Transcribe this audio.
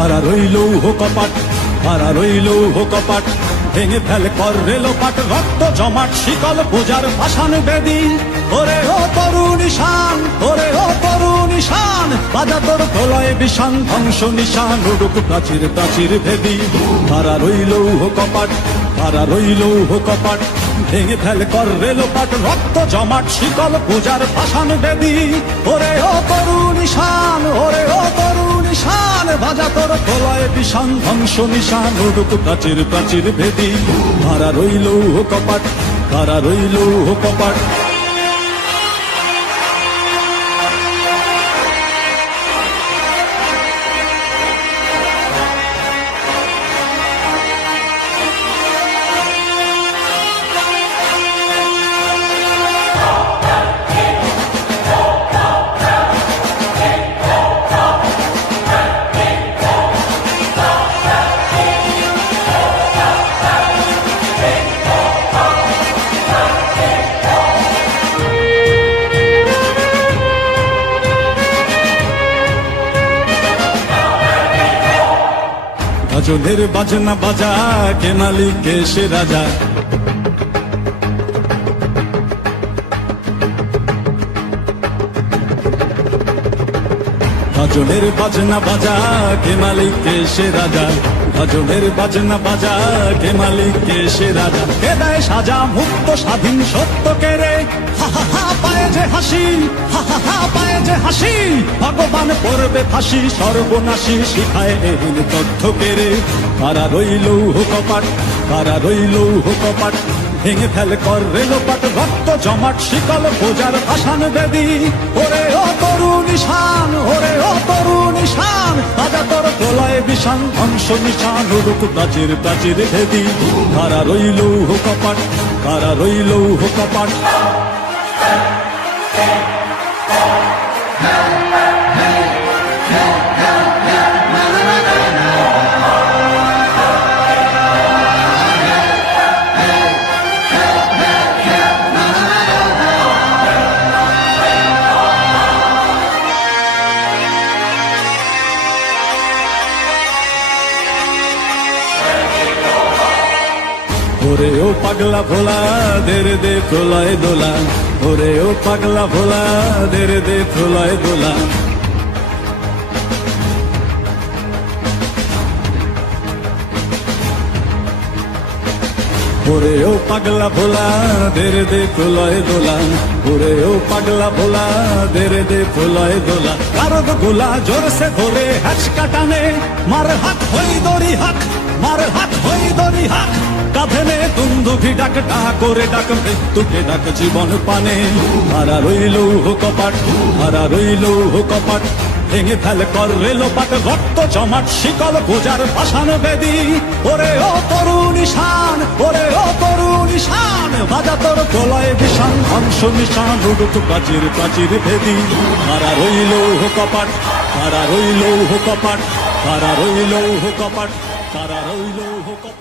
খাড়া রইল কপাট, খাড়া রইল কপাট, ভেঙে ফেল কর রেলোপাট, রক্ত জমাট শিকল পূজার পাষাণ বেদী। ওরে ও তরুণ ঈশান, ওরে ও তরুণ ঈশান, বাজা তোর প্রলয় বিষান, ধ্বংস নিশান, উড়ুক প্রাচীর প্রাচীর ভেদী। খাড়া রইল কপাট, খাড়া রইল কপাট, ভেঙে ফেল কর রেলোপাট, রক্ত জমাট শিকল পূজার পাষাণ বেদী। ওরে ও তরুণ ঈশান, ওরে ও তরুণ ঈশান, বাজা তোর প্রলয় বিষান, ধ্বংস নিশান, উড়ুক প্রাচীর প্রাচীর ভেদী। খাড়া রইল কপাট, খাড়া রইল কপাট। গাজনের বাজনা বাজা, কে মালিক কে সে রাজা। গাজনের বাজনা বাজা, কে মালিক কে সে রাজা। গাজনের বাজনা বাজা, কে মালিক কে সে রাজা। কে দেয় সাজা মুক্ত স্বাধীন সত্য কে রে, হা হা হা পায়ে যে হাসি, হা হা হা পায়ে যে হাসি। ভগবান পড়বে ফাঁসি, সর্বনাশী শিখায় এহীন তথ্য কে রে। কারা রইল কপাট, কারা রইল কপাট, ভেঙে ফেল কর রেলোপাট, রক্ত জমাট শিকল পূজার পাষাণ বেদী। ওরে ও তরুণ ঈশান, ওরে ও তরুণ ঈশান, বাজা তোর প্রলয় বিষান, ধ্বংস নিশান, উড়ুক প্রাচীর প্রাচীর ভেদী। কারা রইল কপাট, কারা রইল কপাট। ওরে ও পাগলা ভোলা, দেরে দে প্রলয় দোলা। ওরে ও পাগলা ভোলা, দেরে দে প্রলয় দোলা। ওরে ও পাগলা ভোলা, দেরে দে প্রলয় দোলা। ওরে ও পাগলা ভোলা, দেরে দে প্রলয় দোলা। কারদ গোলা জোরসে ধরে হ্যাচকা টানে, মার হাত হই দড়ি হাক, মার হাত হই দড়ি হাক। কাঁধে নে দুন্দুভি ডাক, ডাক করে ডাক মৃত্যুকে ডাক জীবন পানে। হারা রইল কপাট, হারা রইল কপাট, ভেঙে ফেল কর রেলোপাট, রক্ত জমাট শিকল পূজার পাষাণ বেদী। ওরে ও তরুণ ঈশান, ওরে ও তরুণ ঈশান, বাজা তোর প্রলয় বিষান, ধ্বংস নিশান, উড়ুক প্রাচীর প্রাচীর ভেদী। হারা রইল কপাট, হারা রইল কপাট, হারা রইল কপাট, হারা রইল কপাট।